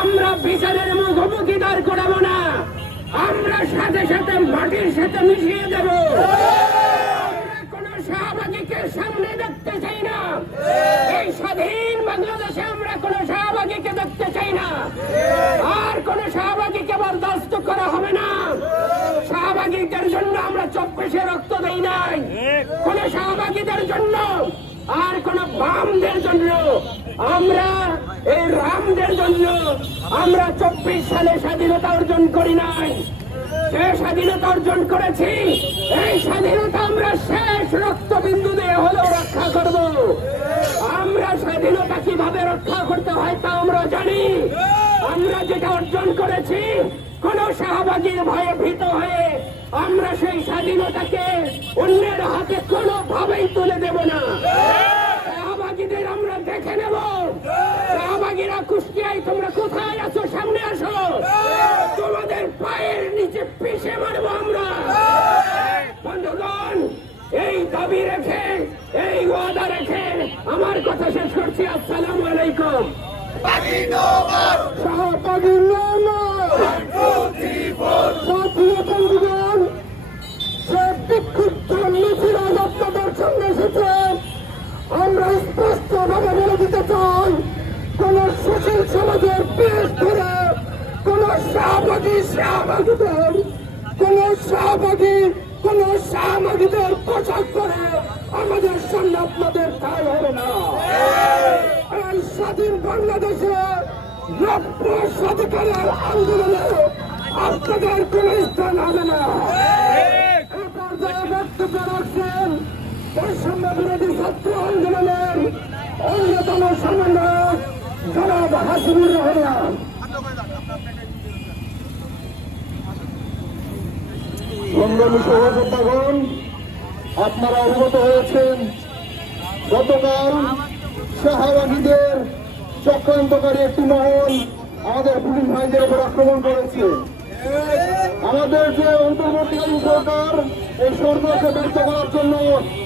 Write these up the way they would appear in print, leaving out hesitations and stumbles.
আমরা বিচারের মুখোমুখি দাঁড় করাবো না, আমরা সাথে সাথে মাটির সাথে মিশিয়ে দেব। আমরা কোন শাহবাগীকে সামনে দেখতে চাই না, এই স্বাধীন বাংলাদেশে আমরা কোন শাহবাগীকে দেখতে চাই না, আর কোন শাহবাগীকে বরদাস্ত করা হবে না। শাহবাগীদের জন্য আমরা চপ্পেশে রক্ত দেই নাই, কোন শাহবাগীদের জন্য আর কোন বামদের জন্য, আমরা এই রামদের জন্য আমরা 24 সালে স্বাধীনতা অর্জন করি নাই। যে স্বাধীনতা অর্জন করেছি, এই স্বাধীনতা আমরা শেষ রক্তবিন্দু দিয়ে হলেও রক্ষা করব। আমরা স্বাধীনতা কিভাবে রক্ষা করতে হয় তা আমরা জানি। আমরা যেটা অর্জন করেছি, কোন শাহবাগীর ভয়ে ভীত হয়ে আমরা সেই স্বাধীনতাকে অন্যের হাতে কোনোভাবেই তুলে দেব না। শাহবাগীদের আমরা দেখে নেব। শাহবাগীরা কুষ্টিয়ায় তোমরা কোথায় আছো, সামনে আসো, তোমাদের পায়ের নিচে পিষে মারবো আমরা। বন্ধুগণ, এই দাবি রেখে, এই ওয়াদা রেখে আমার কথা শেষ করছি। আসসালামু আলাইকুম। শাহবাগী বন্ধুগণ, সে বিক্ষুব্ধ মিছিল আপনাদের সামনে এসেছে। আমরা স্পষ্ট ভাবে বলে দিতে চাই, কোন সুশীল সমাজের পেশ ধরে কোন শাহবাগীদের পোশাক করে আমাদের সামনে আপনাদের ঠাই হবে না। এই স্বাধীন বাংলাদেশে নব্য শতকের আন্দোলনে আপনাদের কোন স্থান হবে না। এই পর্যায়ে বক্তব্য রাখছেন বৈষম্য বিরোধী ছাত্র আন্দোলনের অন্যতম সমন্বয়ক জনাব হাসিবুর রহমান। সংগ্রামী সহযোদ্ধাগণ, আপনারা অবগত হয়েছেন গতকাল শাহবাগীদের চক্রান্তকারী একটি মহল আমাদের পুলিশ ভাইদের উপর আক্রমণ করেছে। আমাদের যে অন্তর্বর্তীকালীন সরকার এই ষড়যন্ত্রকে ব্যর্থ করার জন্য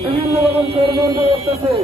বিভিন্ন রকম ষড়যন্ত্র করতেছে।